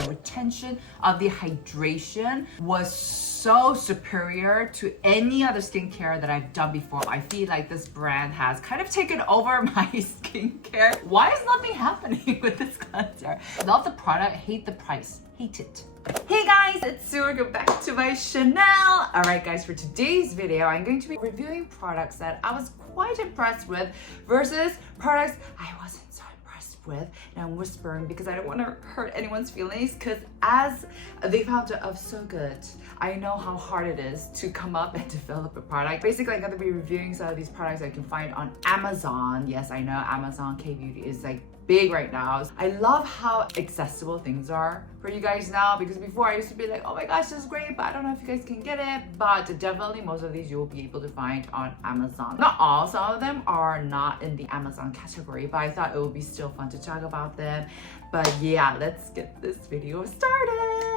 the retention of the hydration was so superior to any other skincare that I've done before. I feel like this brand has kind of taken over my skincare. Why is nothing happening with this cleanser? Love the product, hate the price, hate it. Hey guys, it's Sue. Welcome back to my channel. Alright guys, for today's video, I'm going to be reviewing products that I was quite impressed with versus products I wasn't so impressed with. And I'm whispering because I don't want to hurt anyone's feelings, because as the founder of So Good, I know how hard it is to come up and develop a product. Basically, I'm going to be reviewing some of these products I can find on Amazon. Yes, I know Amazon K-beauty is like big right now. I love how accessible things are for you guys now, because before I used to be like, oh my gosh, this is great, but I don't know if you guys can get it. But definitely most of these you will be able to find on Amazon. Not all, some of them are not in the Amazon category, but I thought it would be still fun to talk about them. But yeah, let's get this video started.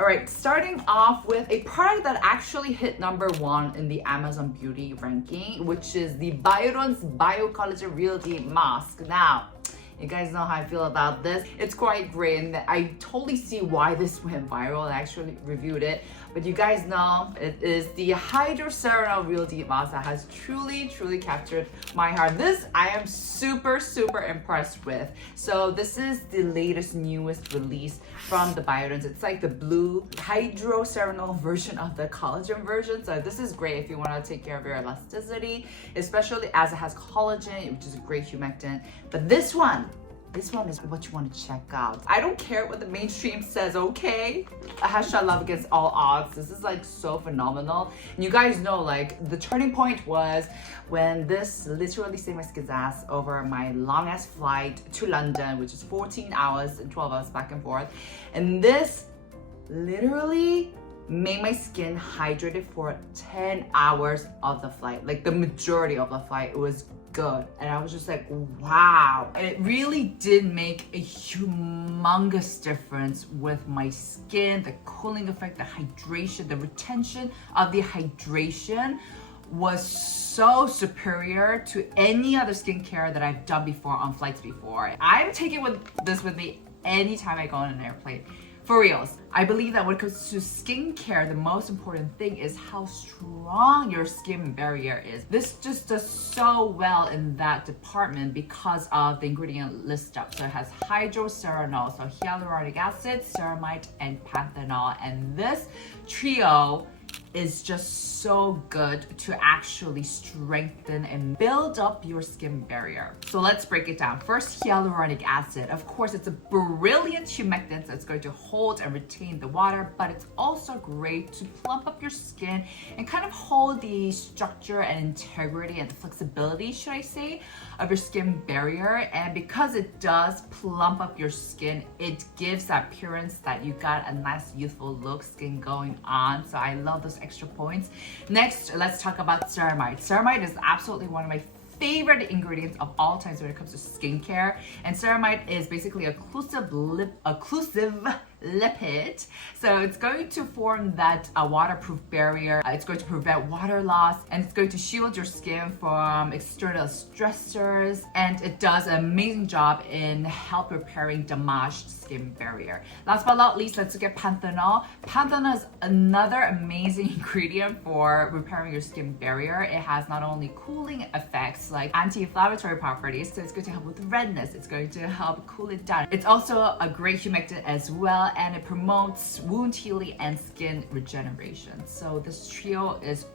Alright, starting off with a product that actually hit #1 in the Amazon Beauty ranking, which is the Bioin's Bio Collagen Real Deep Mask. Now, you guys know how I feel about this. It's quite great, and I totally see why this went viral. I actually reviewed it. But you guys know it is the Cera-Nol Real Deep Mask that has truly captured my heart. This I am super impressed with. So this is the latest, newest release from the Bioin. It's like the blue Cera-Nol version of the collagen version. So this is great if you want to take care of your elasticity, especially as it has collagen, which is a great humectant. But this one is what you want to check out. I don't care what the mainstream says, okay? #love against all odds. This is like so phenomenal. And you guys know, like, the turning point was when this literally saved my skin's ass over my long ass flight to London, which is 14 hours and 12 hours back and forth. And this literally made my skin hydrated for 10 hours of the flight. Like the majority of the flight, it was good. And I was just like, wow. And it really did make a humongous difference with my skin, the cooling effect, the hydration, the retention of the hydration was so superior to any other skincare that I've done before on flights before. I'm taking this with me anytime I go on an airplane. For reals, I believe that when it comes to skincare, the most important thing is how strong your skin barrier is. This just does so well in that department because of the ingredient list up. So it has Cera-Nol, so hyaluronic acid, ceramide, and panthenol. And this trio is just so good to actually strengthen and build up your skin barrier. So let's break it down. First, hyaluronic acid. Of course, it's a brilliant humectant that's going to hold and retain the water, but it's also great to plump up your skin and kind of hold the structure and integrity and flexibility, should I say, of your skin barrier. And because it does plump up your skin, it gives that appearance that you got a nice youthful look, skin going on. So I love those extra points. Next, let's talk about ceramide. Ceramide is absolutely one of my favorite ingredients of all times when it comes to skincare. And ceramide is basically occlusive lipid. So it's going to form that waterproof barrier. It's going to prevent water loss, and it's going to shield your skin from external stressors. And it does an amazing job in help repairing damaged skin barrier. Last but not least, let's look at panthenol. Panthenol is another amazing ingredient for repairing your skin barrier. It has not only cooling effects like anti-inflammatory properties, so it's going to help with redness. It's going to help cool it down. It's also a great humectant as well, and it promotes wound healing and skin regeneration. So this trio is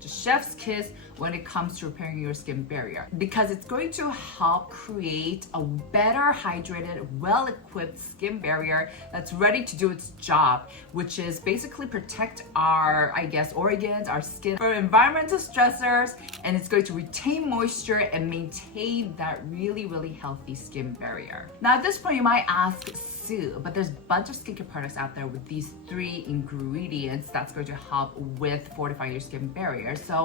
just chef's kiss when it comes to repairing your skin barrier, because it's going to help create a better hydrated, well-equipped skin barrier that's ready to do its job, which is basically protect our, organs, our skin from environmental stressors, and it's going to retain moisture and maintain that really healthy skin barrier. Now at this point you might ask, Sue, but there's a bunch of skincare products out there with these 3 ingredients that's going to help with fortifying your skin barrier. skincare. So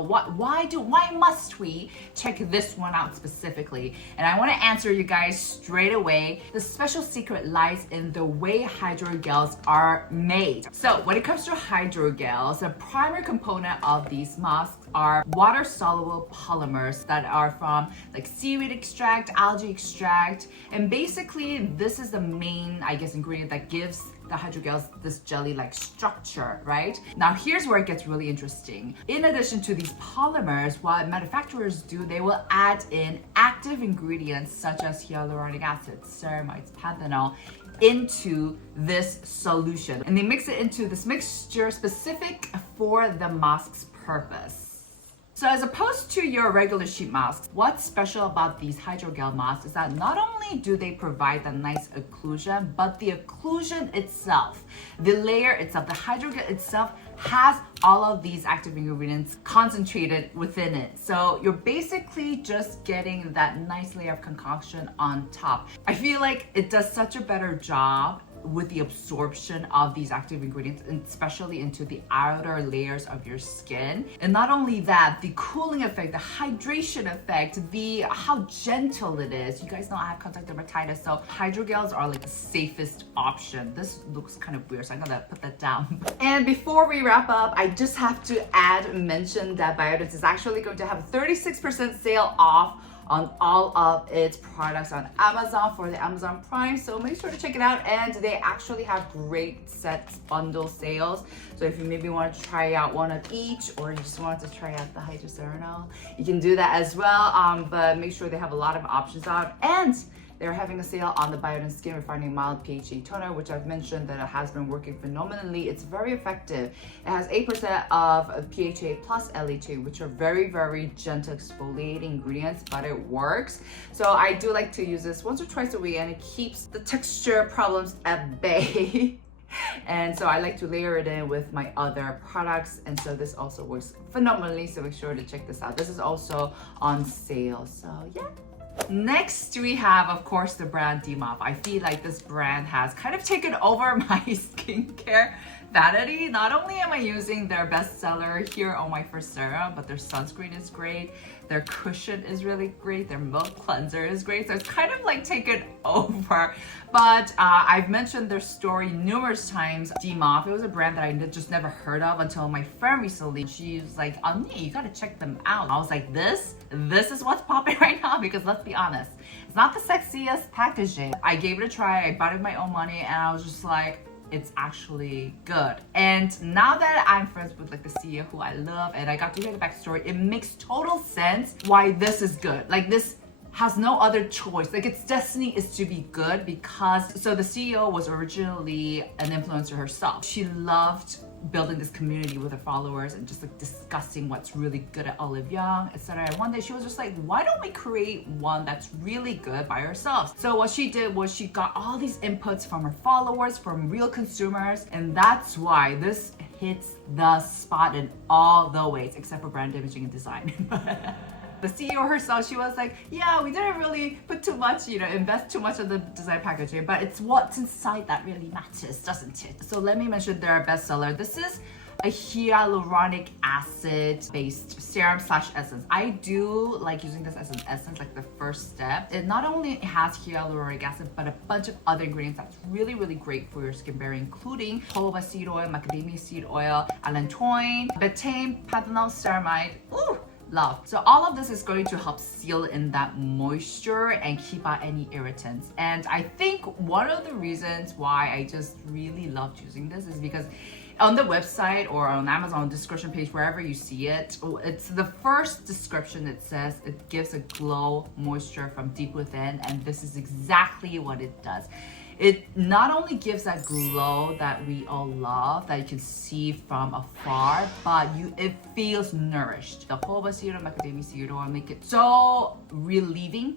why must we check this one out specifically? And I want to answer you guys straight away. The special secret lies in the way hydrogels are made. So when it comes to hydrogels, the primary component of these masks are water-soluble polymers that are from like seaweed extract, algae extract, and basically this is the main, I guess, ingredient that gives the hydrogels this jelly-like structure, right? Now here's where it gets really interesting. In addition to these polymers, what manufacturers do, they will add in active ingredients such as hyaluronic acid, ceramides, panthenol into this solution. And they mix it into this mixture specific for the mask's purpose. So as opposed to your regular sheet masks, what's special about these hydrogel masks is that not only do they provide a nice occlusion, but the occlusion itself, the layer itself, the hydrogel itself has all of these active ingredients concentrated within it. So you're basically just getting that nice layer of concoction on top. I feel like it does such a better job with the absorption of these active ingredients, especially into the outer layers of your skin. And not only that, the cooling effect, the hydration effect, how gentle it is. You guys know I have contact dermatitis, so hydrogels are like the safest option. This looks kind of weird, so I'm gonna put that down. And before we wrap up, I just have to mention that Bioin is actually going to have a 36% sale off on all of its products on Amazon for the Amazon Prime, so make sure to check it out. And they actually have great sets bundle sales, so if you maybe want to try out one of each, or you just wanted to try out the Hydro Cera-Nol, you can do that as well. But make sure they have a lot of options out, and they're having a sale on the Bioin Skin Refining Mild PHA Toner, which I've mentioned that it has been working phenomenally. It's very effective. It has 8% of PHA plus LHA, which are very, very gentle exfoliating ingredients, but it works. So I do like to use this once or twice a week, and it keeps the texture problems at bay. And so I like to layer it in with my other products, and so this also works phenomenally, so make sure to check this out. This is also on sale, so yeah. Next, we have, of course, the brand Deop. I feel like this brand has kind of taken over my skincare vanity. Not only am I using their bestseller here on my first serum, but their sunscreen is great, their cushion is really great, their milk cleanser is great. So it's kind of like taken over. But I've mentioned their story numerous times. Deop, it was a brand that I just never heard of until my friend recently. She was like, "Onni, you gotta check them out." I was like, this is what's popping right now, because let's be honest, it's not the sexiest packaging. I gave it a try, I bought it with my own money, and I was just like, it's actually good. And now that I'm friends with like the CEO who I love, and I got to hear the backstory, it makes total sense why this is good. Like, this has no other choice. Like, its destiny is to be good, because so the CEO was originally an influencer herself. She loved building this community with her followers and just like discussing what's really good at Olive Young, etc. And one day she was just like, why don't we create one that's really good by ourselves? So what she did was she got all these inputs from her followers, from real consumers, and that's why this hits the spot in all the ways, except for brand imaging and design. The CEO herself, she was like, yeah, we didn't really put too much, invest too much in the design packaging, but it's what's inside that really matters, doesn't it? So let me mention their bestseller. This is a hyaluronic acid based serum / essence. I do like using this as an essence, like the first step. It not only has hyaluronic acid, but a bunch of other ingredients that's really, really great for your skin barrier, including jojoba seed oil, macadamia seed oil, allantoin, betaine, panthenol, ceramide. Ooh! Love. So all of this is going to help seal in that moisture and keep out any irritants. And I think one of the reasons why I just really loved using this is because on the website or on Amazon description page, wherever you see it, it's the first description. It says it gives a glow, moisture from deep within, and this is exactly what it does. It not only gives that glow that we all love, that you can see from afar, but it feels nourished. The jojoba seed oil, macadamia seed oil make it so relieving.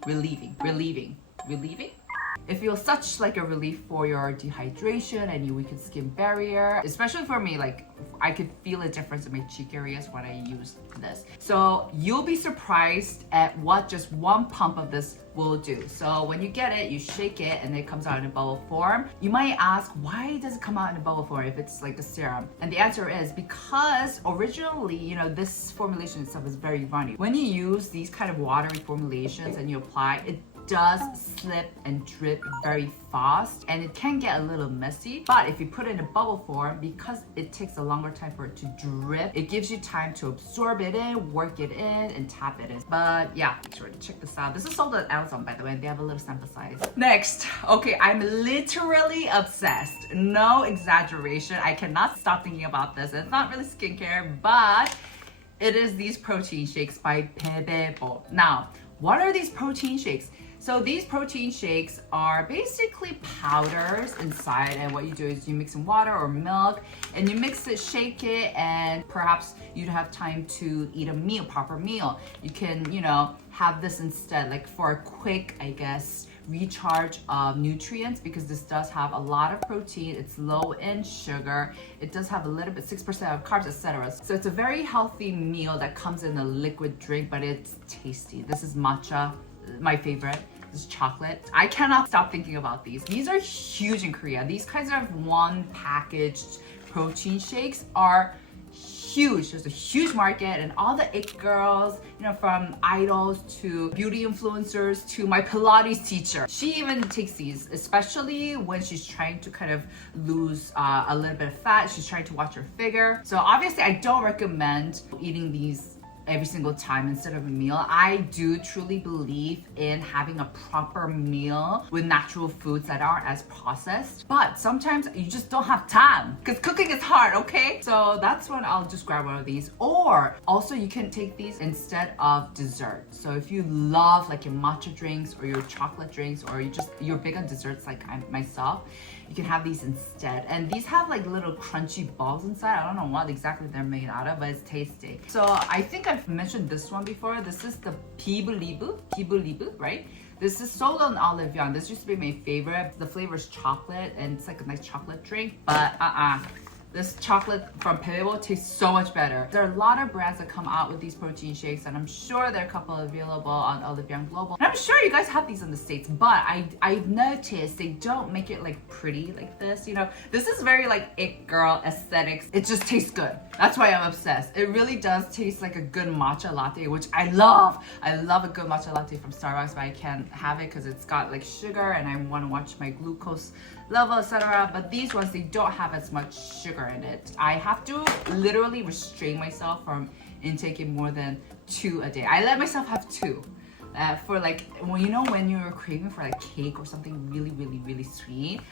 It feels such like a relief for your dehydration and your weakened skin barrier. Especially for me, like I could feel a difference in my cheek areas when I use this. So you'll be surprised at what just one pump of this will do. So when you get it, you shake it and it comes out in a bubble form. You might ask, why does it come out in a bubble form if it's like a serum? And the answer is because originally, you know, this formulation itself is very runny. When you use these kind of watery formulations and you apply, it does slip and drip very fast and it can get a little messy. But if you put it in a bubble form, because it takes a longer time for it to drip, it gives you time to absorb it in, work it in, and tap it in. But yeah, make sure to check this out. This is sold at Amazon, by the way, and they have a little sample size. Next, okay, I'm literally obsessed. No exaggeration. I cannot stop thinking about this. It's not really skincare, but it is these protein shakes by kbeauty. Now, what are these protein shakes? So these protein shakes are basically powders inside, and what you do is you mix in water or milk and you mix it, shake it, and perhaps you don't have time to eat a meal, proper meal. You can, you know, have this instead, like for a quick, I guess, recharge of nutrients, because this does have a lot of protein. It's low in sugar. It does have a little bit, 6% of carbs, etc. So it's a very healthy meal that comes in a liquid drink, but it's tasty. This is matcha, my favorite. This is chocolate. I cannot stop thinking about these. These are huge in Korea. These kinds of one packaged protein shakes are huge. There's a huge market, and all the it girls, you know, from idols to beauty influencers to my Pilates teacher, she even takes these, especially when she's trying to kind of lose a little bit of fat. She's trying to watch her figure. So obviously I don't recommend eating these every single time instead of a meal. I do truly believe in having a proper meal with natural foods that aren't as processed, but sometimes you just don't have time because cooking is hard, okay? So that's when I'll just grab one of these. Or also you can take these instead of dessert. So if you love like your matcha drinks or your chocolate drinks, or you're big on desserts like myself, you can have these instead. And these have like little crunchy balls inside. I don't know what exactly they're made out of, but it's tasty. So I think I've mentioned this one before. This is the Deop, right? This is sold on Olivion. This used to be my favorite. The flavor is chocolate and it's like a nice chocolate drink, but this chocolate from kbeauty tastes so much better. There are a lot of brands that come out with these protein shakes, and I'm sure there are a couple available on Olivion Global. And I'm sure you guys have these in the States, but I've noticed they don't make it like pretty like this, you know? This is very like it girl aesthetics. It just tastes good. That's why I'm obsessed. It really does taste like a good matcha latte, which I love. I love a good matcha latte from Starbucks, but I can't have it because it's got like sugar and I want to watch my glucose level, etc. But these ones, they don't have as much sugar in it. I have to literally restrain myself from intaking more than 2 a day. I let myself have 2 for like, well, you know, when you're craving for like cake or something really sweet,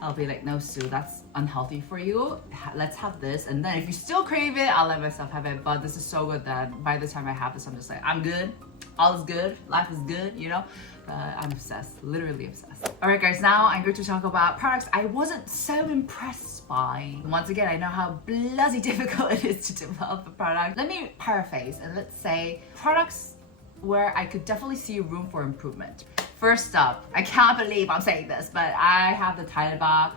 I'll be like, no, Sue, that's unhealthy for you. Let's have this. And then if you still crave it, I'll let myself have it. But this is so good that by the time I have this, I'm just like, I'm good. All is good. Life is good, you know? I'm obsessed, literally obsessed. All right, guys, now I'm going to talk about products I wasn't so impressed by. Once again, I know how bloody difficult it is to develop a product. Let me paraphrase and let's say products where I could definitely see room for improvement. First up, I can't believe I'm saying this, but I have the Deop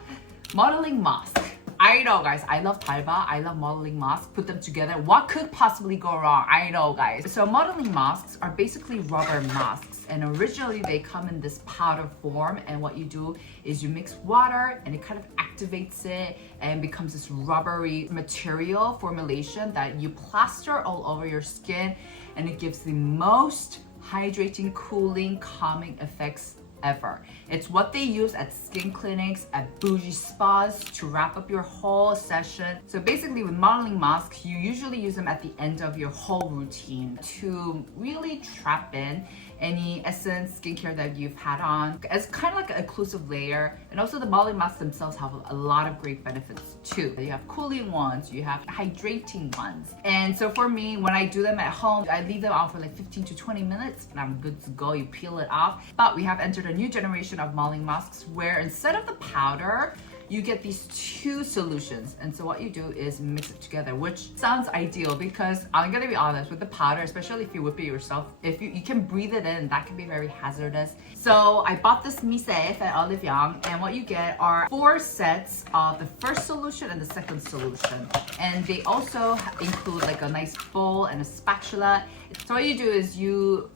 modeling mask. I know, guys, I love Deop, I love modeling masks. Put them together, what could possibly go wrong? I know, guys. So modeling masks are basically rubber masks, and originally they come in this powder form, and what you do is you mix water and it kind of activates it and becomes this rubbery material formulation that you plaster all over your skin, and it gives the most hydrating, cooling, calming effects ever. It's what they use at skin clinics, at bougie spas to wrap up your whole session. So basically with modeling masks, you usually use them at the end of your whole routine to really trap in any essence, skincare that you've had on as kind of like an occlusive layer. And also the modeling masks themselves have a lot of great benefits too. You have cooling ones, you have hydrating ones. And so for me, when I do them at home, I leave them out for like 15 to 20 minutes and I'm good to go. You peel it off. But we have entered a new generation of modeling masks where instead of the powder, you get these two solutions. And so what you do is mix it together, which sounds ideal because I'm gonna be honest, with the powder, especially if you whip it yourself, if you can breathe it in, that can be very hazardous. So I bought this Mi-Safe at Olive Young, and what you get are 4 sets of the first solution and the second solution. And they also include like a nice bowl and a spatula. So what you do is you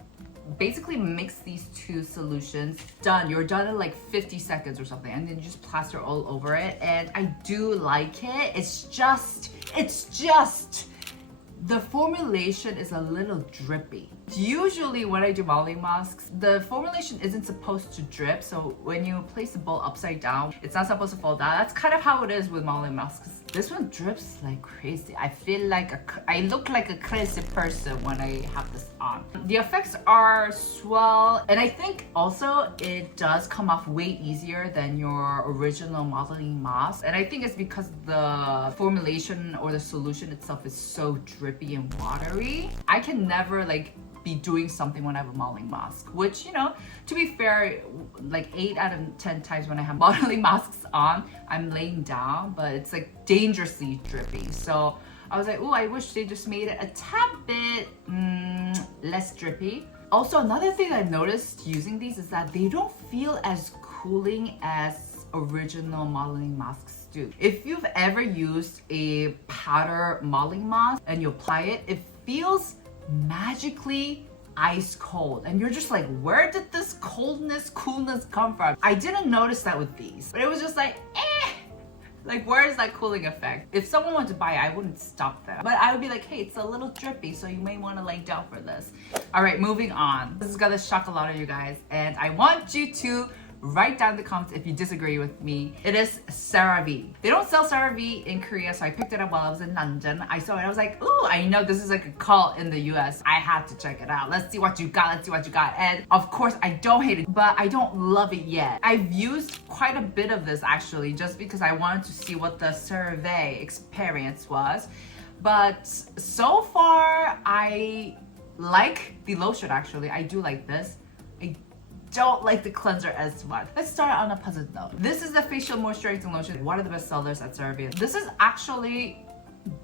basically mix these two solutions. You're done in like 50 seconds or something, and then you just plaster all over it. And I do like it. It's just the formulation is a little drippy. Usually when I do modeling masks, the formulation isn't supposed to drip. So when you place the bowl upside down, it's not supposed to fall down. That's kind of how it is with modeling masks. This one drips like crazy. I feel like I look like a crazy person when I have this on. The effects are swell, and I think also it does come off way easier than your original modeling mask. And I think it's because the formulation or the solution itself is so drippy and watery. I can never like be doing something when I have a modeling mask, which, you know, to be fair, like 8 out of 10 times when I have modeling masks on, I'm laying down, but it's like dangerously drippy. So I was like, oh, I wish they just made it a tad bit less drippy. Also, another thing I've noticed using these is that they don't feel as cooling as original modeling masks do. If you've ever used a powder modeling mask and you apply it, it feels magically ice cold, and you're just like, where did this coolness come from? I didn't notice that with these, but it was just like, like, where is that cooling effect? If someone wanted to buy it, I wouldn't stop them, but I would be like, hey, it's a little drippy, so you may want to lay down for this. All right, moving on. This is gonna shock a lot of you guys, and I want you to write down in the comments if you disagree with me. It is CeraVe. They don't sell CeraVe in Korea, so I picked it up while I was in London. I saw it, I was like, ooh, I know this is like a cult in the US. I had to check it out. Let's see what you got, And of course, I don't hate it, but I don't love it yet. I've used quite a bit of this actually, just because I wanted to see what the CeraVe experience was. But so far, I like the lotion actually. I do like this. I don't like the cleanser as much. Let's start on a positive note. This is the facial moisturizing lotion, one of the best sellers at CeraVe. This is actually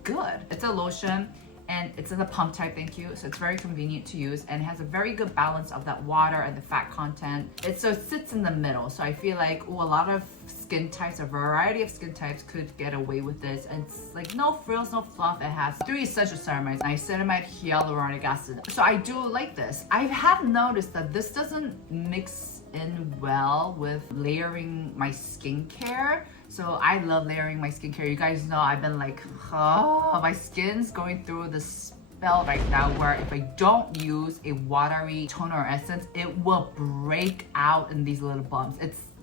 good. It's a lotion and it's in the pump type, thank you. So it's very convenient to use and it has a very good balance of that water and the fat content. So it sits in the middle. So I feel like, ooh, a lot of skin types, a variety of skin types could get away with this. And it's like no frills, no fluff. It has 3 essential ceramides, niacinamide, hyaluronic acid. So I do like this. I have noticed that this doesn't mix in well with layering my skincare. So I love layering my skincare. You guys know I've been like, oh, my skin's going through this spell right now where if I don't use a watery toner or essence, it will break out in these little bumps.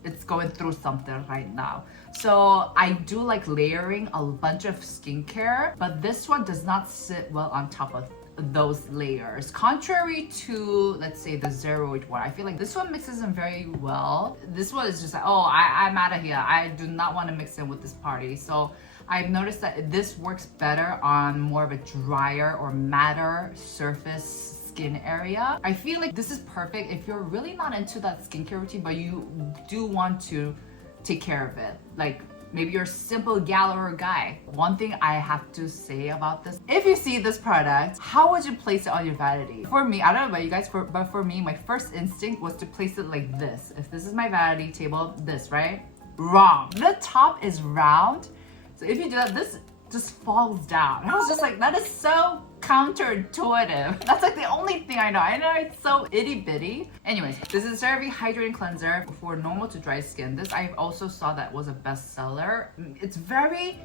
It's going through something right now. So I do like layering a bunch of skincare, but this one does not sit well on top of those layers. Contrary to, let's say, the Zeroid one, I feel like this one mixes in very well. This one is just like, oh, I'm out of here. I do not want to mix in with this party. So I've noticed that this works better on more of a drier or matter surface skin area. I feel like this is perfect if you're really not into that skincare routine, but you do want to take care of it. Like, maybe you're a simple gal or a guy. One thing I have to say about this, if you see this product, how would you place it on your vanity? For me, I don't know about you guys, but for me, my first instinct was to place it like this. If this is my vanity table, this, right? Wrong. The top is round. So if you do that, this just falls down. I was just like, that is so counterintuitive. That's like the only thing I know. I know it's so itty bitty. Anyways, this is CeraVe Hydrating Cleanser for normal to dry skin. This I also saw that was a bestseller. It's very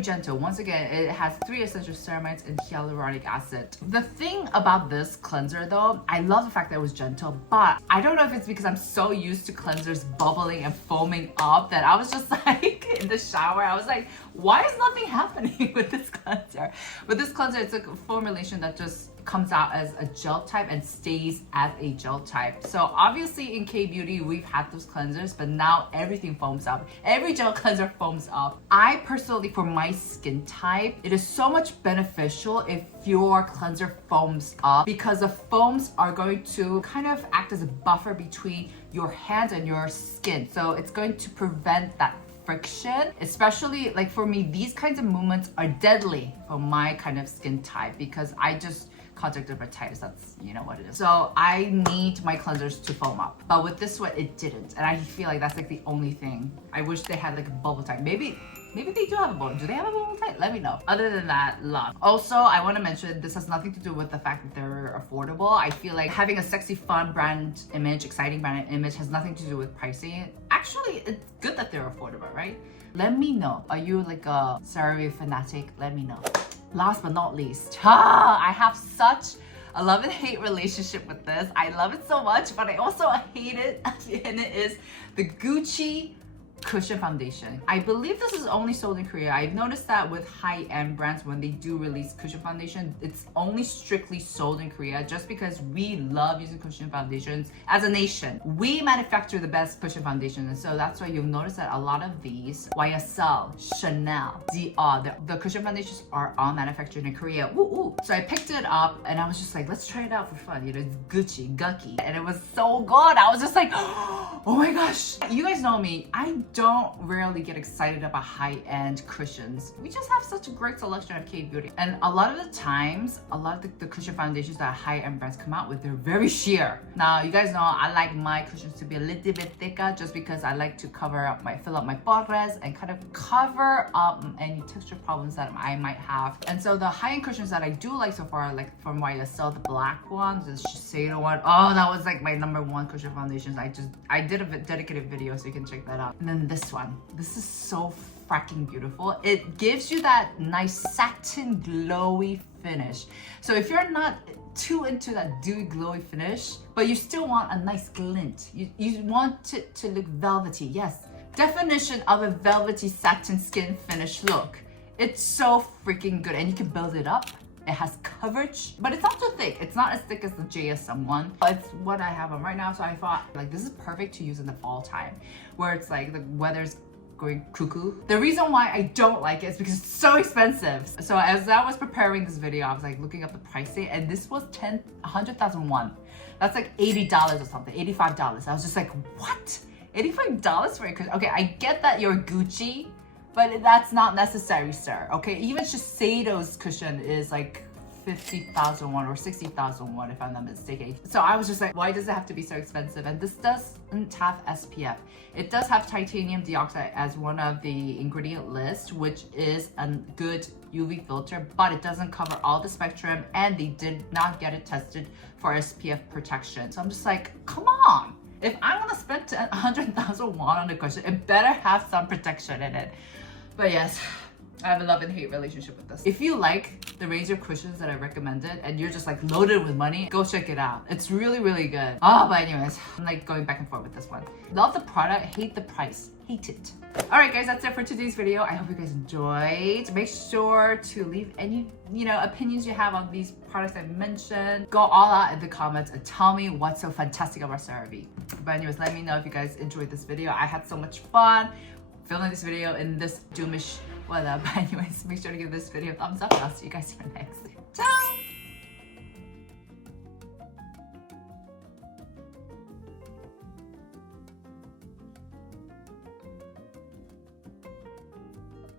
gentle. Once again, it has 3 essential ceramides and hyaluronic acid. The thing about this cleanser though, I love the fact that it was gentle, but I don't know if it's because I'm so used to cleansers bubbling and foaming up that I was just like in the shower, I was like, why is nothing happening with this cleanser? But this cleanser, it's a formulation that just comes out as a gel type and stays as a gel type. So obviously in kbeauty, we've had those cleansers, but now everything foams up. Every gel cleanser foams up. I personally, for my skin type, it is so much beneficial if your cleanser foams up because the foams are going to kind of act as a buffer between your hands and your skin. So it's going to prevent that friction, especially like for me, these kinds of movements are deadly for my kind of skin type because I just conjunctive dermatitis, that's you know what it is. So I need my cleansers to foam up. But with this one, it didn't. And I feel like that's like the only thing. I wish they had like a bubble type. Maybe they do have a bubble. Do they have a bubble type? Let me know. Other than that, love. Also, I want to mention this has nothing to do with the fact that they're affordable. I feel like having a sexy, fun brand image, exciting brand image has nothing to do with pricing. Actually, it's good that they're affordable, right? Let me know. Are you like a CeraVe fanatic? Let me know. Last but not least, I have such a love and hate relationship with this. I love it so much, but I also hate it. And it is the Gucci cushion foundation. I believe this is only sold in Korea. I've noticed that with high-end brands, when they do release cushion foundation, it's only strictly sold in Korea just because we love using cushion foundations as a nation. We manufacture the best cushion foundations, and so that's why you'll notice that a lot of these, YSL, Chanel, Deop, the cushion foundations are all manufactured in Korea. Ooh, ooh. So I picked it up and I was just like, let's try it out for fun. You know, it's Gucci, Gucky, and it was so good. I was just like, oh my gosh. You guys know me. I don't rarely get excited about high-end cushions. We just have such a great selection of kbeauty. And a lot of the times, a lot of the cushion foundations that high-end brands come out with, they're very sheer. Now, you guys know I like my cushions to be a little bit thicker just because I like to fill up my pores and kind of cover up any texture problems that I might have. And so the high-end cushions that I do like so far, like from YSL, the black ones, the Shiseido one, oh, that was like my #1 cushion foundations. I did a dedicated video, so you can check that out. And then this one. This is so freaking beautiful. It gives you that nice satin glowy finish. So if you're not too into that dewy glowy finish, but you still want a nice glint, you want it to look velvety. Yes, definition of a velvety satin skin finish look. It's so freaking good, and you can build it up. It has coverage, but it's not too thick. It's not as thick as the JSM one, but it's what I have on right now. So I thought like this is perfect to use in the fall time where it's like the weather's going cuckoo. The reason why I don't like it is because it's so expensive. So as I was preparing this video, I was like looking up the pricing, and this was 100,000 won. That's like $80 or something, $85. I was just like, what? $85 for a cushion? Okay, I get that you're Gucci, but that's not necessary, sir. Okay, even Shiseido's cushion is like 50,000 won or 60,000 won if I'm not mistaken. So I was just like, why does it have to be so expensive? And this doesn't have SPF. It does have titanium dioxide as one of the ingredient list, which is a good UV filter, but it doesn't cover all the spectrum, and they did not get it tested for SPF protection. So I'm just like, come on. If I'm gonna spend 100,000 won on a cushion, it better have some protection in it. But yes, I have a love and hate relationship with this. If you like the range of cushions that I recommended and you're just like loaded with money, go check it out. It's really, really good. But anyways, I'm like going back and forth with this one. Love the product, hate the price. Hate it. Alright guys, that's it for today's video. I hope you guys enjoyed. Make sure to leave any, opinions you have on these products I mentioned. Go all out in the comments and tell me what's so fantastic about CeraVe. But anyways, let me know if you guys enjoyed this video. I had so much fun filming this video in this doomish weather. But anyways, make sure to give this video a thumbs up and I'll see you guys for next. Ciao!